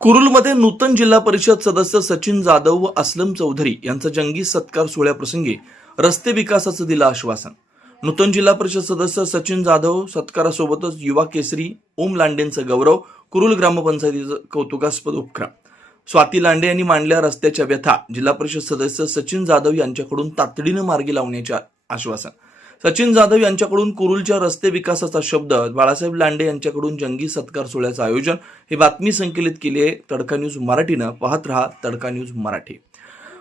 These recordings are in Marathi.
कुरुलमध्ये नूतन जिल्हा परिषद सदस्य सचिन जाधव व असलम चौधरी यांचा जंगी सत्कार सोहळ्याप्रसंगी रस्ते विकासाचं दिलं आश्वासन. नूतन जिल्हा परिषद सदस्य सचिन जाधव सत्कारासोबतच युवा केसरी ओम लांडेंचं गौरव, कुरुल ग्रामपंचायतीचं कौतुकास्पद उपक्रम. स्वाती लांडे यांनी मांडल्या रस्त्याच्या व्यथा. जिल्हा परिषद सदस्य सचिन जाधव यांच्याकडून तातडीनं मार्गी लावण्याचे आश्वासन. सचिन जाधव यांच्याकडून कुरुलच्या रस्ते विकासाचा शब्द. बाळासाहेब लांडे यांच्याकडून जंगी सत्कार सोहळ्याचं आयोजन. ही बातमी संकलित केली आहे तडका न्यूज मराठीनं. पाहत रहा तडका न्यूज मराठी.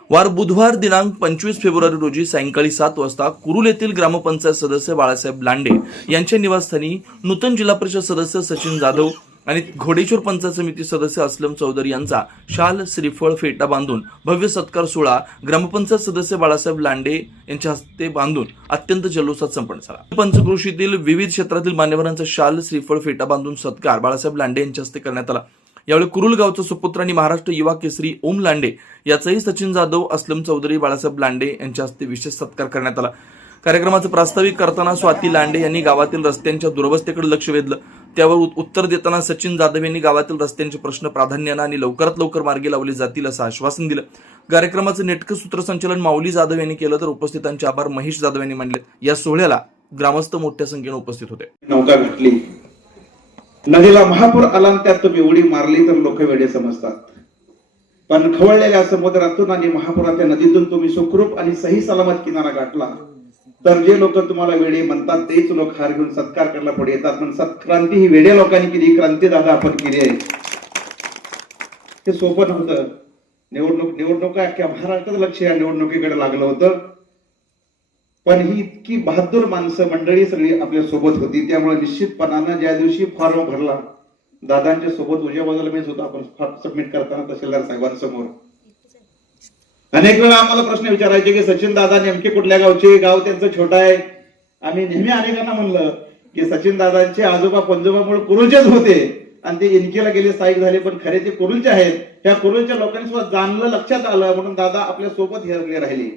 वार बुधवार दिनांक 25 फेब्रुवारी रोजी सायंकाळी 7 वाजता कुरुल येथील ग्रामपंचायत सदस्य बाळासाहेब लांडे यांच्या निवासस्थानी नूतन जिल्हा परिषद सदस्य सचिन जाधव आणि घोडेश्वर पंचायत समिती सदस्य असलम चौधरी यांचा शाल, श्रीफळ, फेटा बांधून भव्य सत्कार सोहळा ग्रामपंचायत सदस्य बाळासाहेब लांडे यांच्या हस्ते बांधून अत्यंत जल्लोषात संपन्न झाला. पंचक्रोशीतील विविध क्षेत्रातील मान्यवरांचा शाल, श्रीफळ, फेटा बांधून सत्कार बाळासाहेब लांडे यांच्या हस्ते करण्यात आला. यावेळी कुरुल गावचा सुपुत्र आणि महाराष्ट्र युवा केसरी ओम लांडे याचाही सचिन जाधव, असलम चौधरी, बाळासाहेब लांडे यांच्या हस्ते विशेष सत्कार करण्यात आला. कार्यक्रमाचं प्रास्ताविक करताना स्वाती लांडे यांनी गावातील रस्त्यांच्या दुरवस्थेकडे लक्ष वेधलं. त्यावर उत्तर देताना सचिन जाधव यांनी गावातील रस्त्यांचे प्रश्न प्राधान्यानं आणि लवकरात लवकर मार्गी लावले जातील असं आश्वासन दिलं. कार्यक्रमाचं नेटकं सूत्रसंचालन माऊली जाधव यांनी केलं तर उपस्थितांचे आभार महेश जाधव यांनी मानले. या सोहळ्याला ग्रामस्थ मोठ्या संख्येने उपस्थित होते. नौका घातली, नदीला महापूर आला आणि त्यात तुम्ही उडी मारली तर लोक वेडे समजतात. पण खवळलेल्या समुद्रातून आणि महापुराच्या नदीतून तुम्ही सुखरूप आणि सही सलामत किनारा गाठला तर जे लोक तुम्हाला वेडे म्हणतात तेच लोक हार घेऊन सत्कार करायला पुढे येतात. पण सत्क्रांती ही वेड्या लोकांनी केली, क्रांती दादा आपण केली आहे. ते सोपं नव्हतं. निवडणुका अख्ख्या महाराष्ट्रात लक्ष या निवडणुकीकडे लागलं होतं. पण ही इतकी बहादूर माणसं मंडळी सगळी आपल्या सोबत होती. त्यामुळे निश्चितपणानं ज्या दिवशी फॉर्म भरला दादांच्या सोबत उजव्या बाजूला मी सुद्धा आपण फॉर्म सबमिट करताना तहसीलदार साहेबांसमोर अनेक वेळा आम्हाला प्रश्न विचारायचे की सचिन दादा नेमके कुठल्या गावचे, गाव त्यांचं छोटं आहे. आम्ही नेहमी अनेकांना म्हणलं की सचिन दादांचे आजोबा पंजोबा मूळ कुरुलचेच होते आणि ते इनकेला गेले, स्थायिक झाले, पण खरे ते कुरुलचे आहेत. त्या कुरुलच्या लोकांनी सुद्धा जाणलं, लक्षात आलं म्हणून दादा आपल्या सोबत हे राहिले.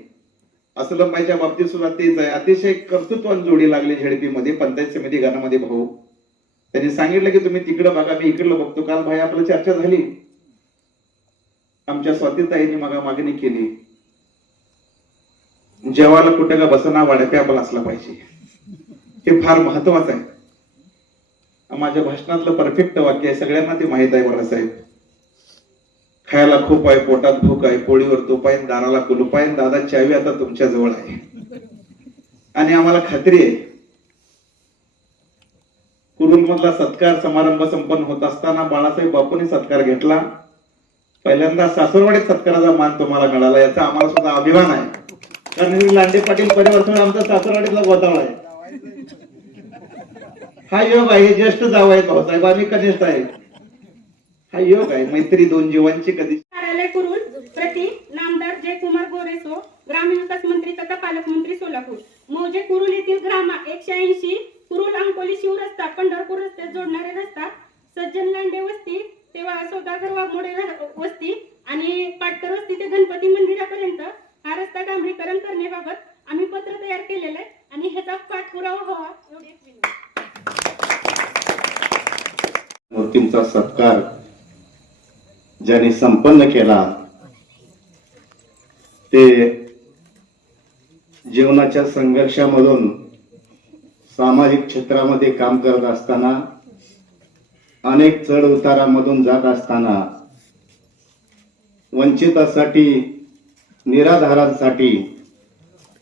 असलमबाईच्या बाबतीत सुद्धा तेच आहे. अतिशय कर्तृत्वान जोडी लागली झेडपीमध्ये, पंचायत समिती गणामध्ये भाऊ. त्यांनी सांगितलं की तुम्ही तिकडं बघा, मी इकडलं बघतो. काल भाई आपलं चर्चा झाली. आमच्या स्वातीताईंनी मागणी केली, जेवायला कुठे का बसना वाढप्या आपला असला पाहिजे. हे फार महत्वाचं आहे. माझ्या भाषणातलं परफेक्ट वाक्य आहे, सगळ्यांना ते माहित आहे. बरं साहेब, खायला खूप आहे, पोटात भूक आहे, पोळीवर तूप आहे, दाराला कुलूप आहे. दादा चावी आता तुमच्या जवळ आहे आणि आम्हाला खात्री आहे कुरुल मधला सत्कार समारंभ संपन्न होत असताना बाळासाहेब बापूंनी सत्कार घेतला. पहिल्यांदा सासरवाडीत सत्काराचा मान तुम्हाला मिळाला, याचा आम्हाला सुद्धा अभिमान आहे. कारण लांडे पाटील परिवर्तन आमचा सासरवाडीतला गोतावळा आहे. हा योग आहे. ज्येष्ठ जाव आहेत भाऊसाहेब, आम्ही कनिष्ठ आहे. हा योग आहे. मैत्री दोन जीवांची कधी. कार्यालय कुरुल प्रति नामदार जयकुमार गोरेसो, ग्रामविकास मंत्री तथा पालकमंत्री सोलापूर. मौजे कुरुल येथील ग्राम 180 कुरुल अंकोली शिव रस्ता पंढरपूर रस्त्यात जोडणारे रस्ता सज्जन लांडे वस्ती ते सौदागर वाघमोडे वस्ती आणि पाटकर वस्ती ते गणपती मंदिरापर्यंत हा रस्ता डांबरीकरण करण्याबाबत आम्ही पत्र तयार केलेलं आहे आणि ह्याचा पाठपुरावा व्हावा एवढी मूर्तींचा सत्कार ज्यांनी संपन्न केला ते जीवनाच्या संघर्षामधून सामाजिक क्षेत्रामध्ये काम करत असताना, अनेक चढ उतारामधून जात असताना, वंचितासाठी, निराधारांसाठी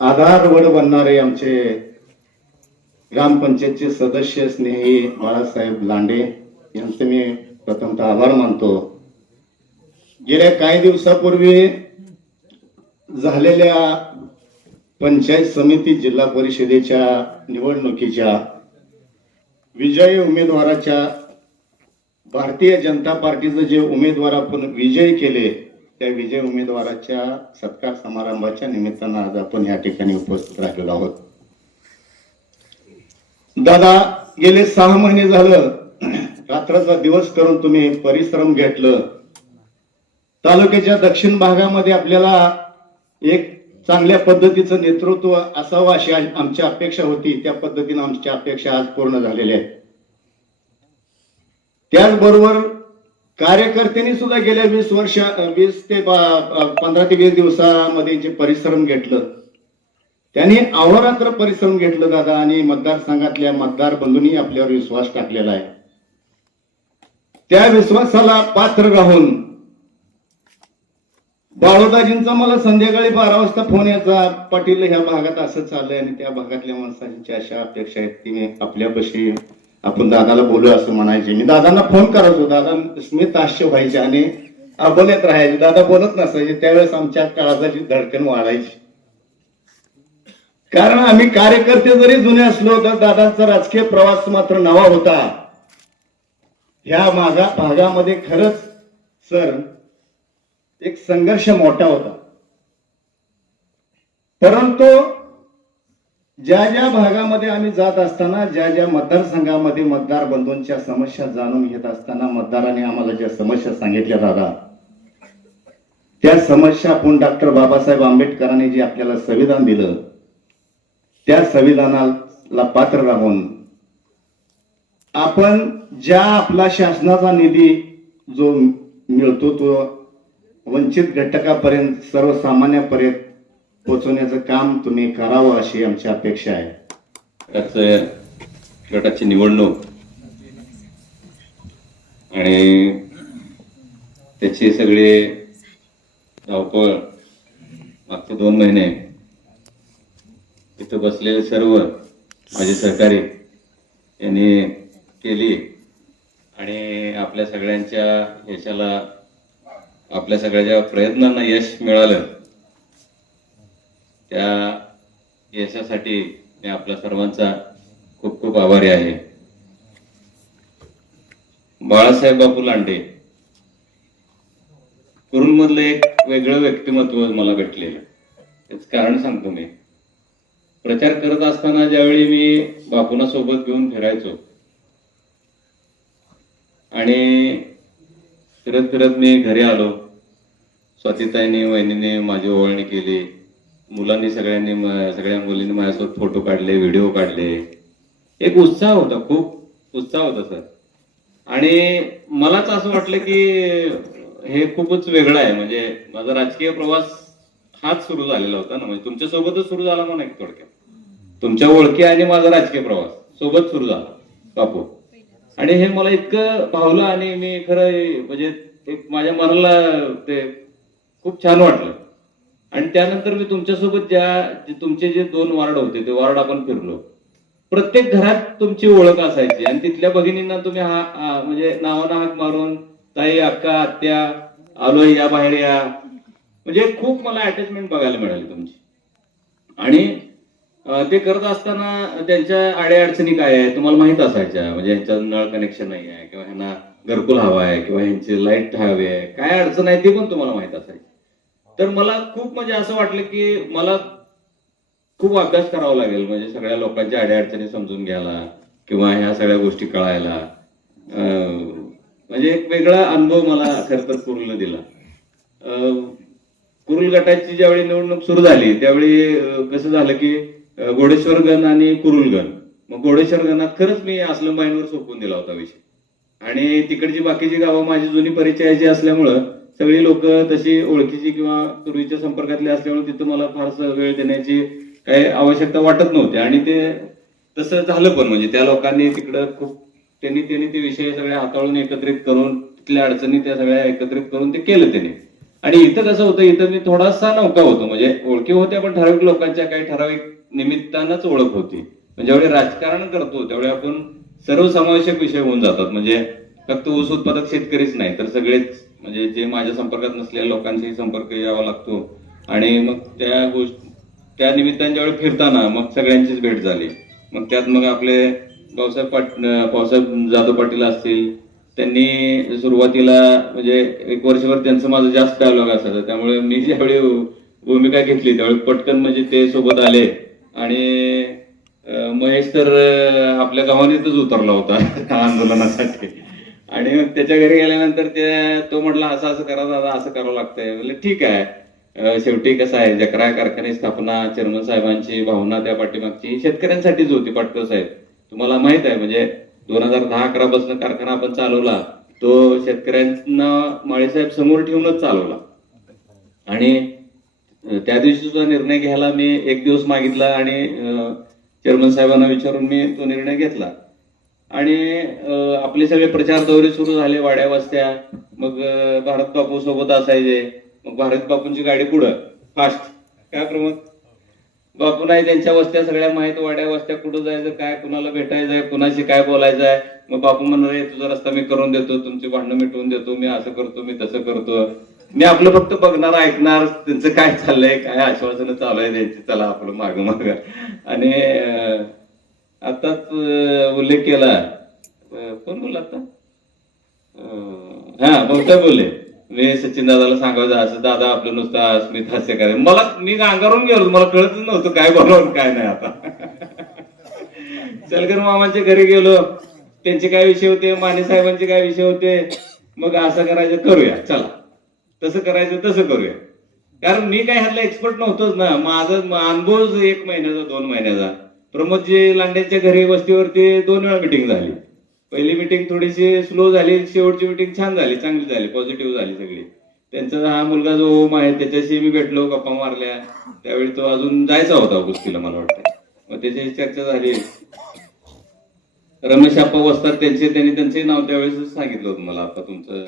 आधारवड बनणारे आमचे ग्रामपंचायतचे सदस्य स्नेही बाळासाहेब लांडे यांचे मी प्रथमतः आभार मानतो. गेल्या काही दिवसापूर्वी झालेल्या पंचायत समिती जिल्हा परिषदेच्या निवडणुकीच्या विजयी उमेदवाराच्या भारतीय जनता पार्टीचे जे उमेदवार आपण विजयी केले त्या विजय उमेदवाराच्या सत्कार समारंभाच्या निमित्तानं आज आपण या ठिकाणी उपस्थित राहिलेलो आहोत. दादा, गेले 6 महिने झालं रात्राचा दिवस करून तुम्ही परिश्रम घेतलं. तालुक्याच्या दक्षिण भागामध्ये आपल्याला एक चांगल्या पद्धतीचं नेतृत्व असावं अशी आमची अपेक्षा होती. त्या पद्धतीने आमच्या अपेक्षा आज पूर्ण झालेल्या आहेत. त्याचबरोबर कार्यकर्त्यांनी सुद्धा गेल्या 20 ते 15 ते 20 दिवसामध्ये जे परिश्रम घेतलं, त्यांनी अहोरात्र परिश्रम घेतलं दादा, आणि मतदारसंघातल्या मतदार बंधूंनी आपल्यावर विश्वास टाकलेला आहे. त्या विश्वासाला पात्र राहून बाळोदाजींचा मला संध्याकाळी 12 वाजता फोन यायचा, पाटील ह्या भागात असं चाललंय आणि त्या भागातल्या माणसांची अशा अपेक्षा आहेत की आपल्यापाशी आपण दादाला बोलू असं म्हणायचे. मी दादांना फोन करायचो, दादा स्मित हास्य व्हायचे आणि बोलत राहायचे, दादा बोलत नसायचे. त्यावेळेस आमच्या काळजाची धडकन वाढायची, कारण आम्ही कार्यकर्ते जरी जुने असलो तर दादांचा राजकीय प्रवास मात्र नवा होता. ह्या भागामध्ये खरंच सर एक संघर्ष मोठा होता, परंतु ज्या ज्या भागामध्ये आम्ही जात असताना, ज्या ज्या मतदारसंघामध्ये मतदार बंधूंच्या समस्या जाणून घेत असताना मतदारांनी आम्हाला ज्या समस्या सांगितल्या दादा, त्या समस्या आपण डॉक्टर बाबासाहेब आंबेडकरांनी जे आपल्याला संविधान दिलं, त्या संविधानाला पात्र राहून आपण ज्या आपला शासनाचा निधी जो मिळतो तो वंचित घटकापर्यंत, सर्वसामान्यापर्यंत पोहोचवण्याचं काम तुम्ही करावं अशी आमची अपेक्षा आहे. गटाची निवडणूक आणि त्याची सगळे धावपळ मागचे 2 महिने इथं बसलेले सर्व माझे सहकारी यांनी केली आणि आपल्या सगळ्यांच्या यशाला, आपल्या सगळ्याच्या प्रयत्नांना यश मिळालं. त्या यशासाठी मी आपल्या सर्वांचा खूप खूप आभारी आहे. बाळासाहेब बापू लांडे कुरुलमधलं एक वेगळं व्यक्तिमत्व मला भेटलेलं. त्याच कारण सांगतो. मी प्रचार करत असताना ज्यावेळी मी बापूंना सोबत घेऊन फिरायचो आणि फिरत फिरत मी घरी आलो, स्वातीताईंनी वहिनीने माझी ओवाळणी केली, मुलांनी सगळ्या मुलींनी माझ्यासोबत फोटो काढले, व्हिडिओ काढले. एक उत्साह होता, खूप उत्साह होता सर. आणि मलाच असं वाटलं की हे खूपच वेगळं आहे. म्हणजे माझा राजकीय प्रवास हाच सुरू झालेला होता ना, म्हणजे तुमच्यासोबतच सुरू झाला म्हणा एक थोडक्यात. तुमच्या ओळखी आणि माझा राजकीय प्रवास सोबत सुरू झाला बापू. आणि हे मला इतकं भावलं आणि मी खरं म्हणजे एक माझ्या मनाला ते खूप छान वाटलं. आणि त्यानंतर मी तुमच्यासोबत तुमचे जे 2 वार्ड होते ते वार्ड आपण फिरलो. प्रत्येक घरात तुमची ओळख असायची आणि तिथल्या भगिनींना तुम्ही म्हणजे नावानं हाक मारून ताई, अक्का, आत्या, आलोय, या बाहेर या. म्हणजे खूप मला अटॅचमेंट बघायला मिळाली तुमची. आणि ते करत असताना त्यांच्या अडचणी काय आहे तुम्हाला माहित असायच्या. म्हणजे यांच्या नळ कनेक्शन नाही आहे किंवा ह्यांना घरकुल हवा आहे किंवा ह्यांची लाईट हवी आहे, काय अडचण आहे ते पण तुम्हाला माहित असायची. तर मला खूप म्हणजे असं वाटलं की मला खूप अभ्यास करावा लागेल, म्हणजे सगळ्या लोकांच्या अडचणी समजून घ्यायला किंवा ह्या सगळ्या गोष्टी कळायला. म्हणजे एक वेगळा अनुभव मला खरं तर कुरुलला दिला. कुरुल गटाची ज्यावेळी निवडणूक सुरू झाली त्यावेळी कसं झालं की घोडेश्वर गण आणि कुरुल गण. मग घोडेश्वर गणात खरंच मी अस्लमबाईंवर सोपवून दिला होता विषय. आणि तिकडची बाकीची गावं माझी जुनी परिचयाची असल्यामुळं सगळी लोक तशी ओळखीची किंवा पूर्वीच्या संपर्कातली असल्यामुळे तिथं मला फारसा वेळ देण्याची काही आवश्यकता वाटत नव्हती. आणि ते तसं झालं पण. म्हणजे त्या लोकांनी तिकडं खूप त्यांनी ते विषय सगळे हाताळून एकत्रित करून तिथल्या अडचणी त्या सगळ्या एकत्रित करून ते केलं त्यांनी. आणि इथं कसं होतं, इथं मी थोडासा नौका होतो. म्हणजे ओळखी होत्या पण ठराविक लोकांच्या काही ठराविक निमित्तानंच ओळख होती. म्हणजे जेवढे राजकारण करतो तेवढे आपण सर्वसमावेशक विषय होऊन जातात. म्हणजे फक्त ऊस उत्पादक शेतकरीच नाही तर सगळेच, म्हणजे जे माझ्या संपर्कात नसलेल्या लोकांशी संपर्क यावा लागतो. आणि मग त्या निमित्ताने ज्यावेळी फिरताना मग सगळ्यांचीच भेट झाली. मग त्यात मग आपले भाऊसाहेब जाधव पाटील असतील, त्यांनी सुरुवातीला म्हणजे 1 वर्षभर त्यांचं माझं जास्त डायलॉग असायचं. त्यामुळे मी ज्यावेळी भूमिका घेतली त्यावेळी पटकन म्हणजे ते सोबत आले. आणि महेश तर आपल्या गावानेतच उतरला होता आंदोलनासाठी. आणि मग त्याच्या घरी गेल्यानंतर तो म्हटला असं करा दादा, असं करावं लागतंय. म्हणजे ठीक आहे. शेवटी कसं आहे, जकरा कारखाने स्थापना चेअरमन साहेबांची भावना त्या पाठीमागची शेतकऱ्यांसाठीच होती. पाटकर साहेब तुम्हाला माहित आहे, म्हणजे 2010-11 पासून कारखाना आपण चालवला तो शेतकऱ्यांना माळेसाहेब समोर ठेवूनच चालवला. आणि त्या दिवशीचा निर्णय घ्यायला मी एक दिवस मागितला आणि चेअरमन साहेबांना विचारून मी तो निर्णय घेतला. आणि आपले सगळे प्रचार दौरे सुरू झाले वाड्या वस्त्या. मग भारत बापू सोबत असायचे. मग भारत बापूंची गाडी पुढं फास्ट. काय प्रमोद बापू नाही त्यांच्या वस्त्या सगळ्या माहित, वाड्या वस्त्या कुठं जायचं, काय कुणाला भेटायचंय, कुणाशी काय बोलायचंय. मग बापू म्हणणार तुझा रस्ता मी करून देतो, तुमची भांडणं मिटवून देतो, मी असं करतो, मी तसं करतो. मी आपलं फक्त बघणार, ऐकणार, त्यांचं काय चाललंय, काय आश्वासनं चालू आहे त्यांची, चला आपलं माग माग. आणि आताच उल्लेख केला, कोण बोलला आता, हा बहुतेक बोलले, मी सचिन दादाला सांगायचं असं, दादा आपलं नुसतं अस्मित हास्य करायचं. मला मी अंगावरून गेलो, मला कळतच नव्हतं काय बोलावं काय नाही. आता चलकर मामांच्या घरी गेलो, त्यांचे काय विषय होते, माने साहेबांचे काय विषय होते. मग असं करायचं, करूया, चला तसं करायचं, तसं करूया. कारण मी काय ह्यातला एक्सपर्ट नव्हतोच ना. माझा अनुभव 1 महिन्याचा 2 महिन्याचा. प्रमोदजी लांडेच्या घरी वस्तीवरती 2 वेळा मिटिंग झाली. पहिली मिटिंग थोडीशी स्लो झाली, शेवटची मिटिंग छान झाली, चांगली झाली, पॉझिटिव्ह झाली सगळी. त्यांचा हा मुलगा जो ओम आहे त्याच्याशी मी भेटलो, गप्पा मारल्या. त्यावेळी तो अजून जायचा होता कुस्तीला मला वाटतं. मग त्याच्याशी चर्चा झाली. रमेश आप्पा वसतात त्यांचे, त्यांनी त्यांचे नाव त्यावेळेस सांगितलं होतं मला, आता तुमचं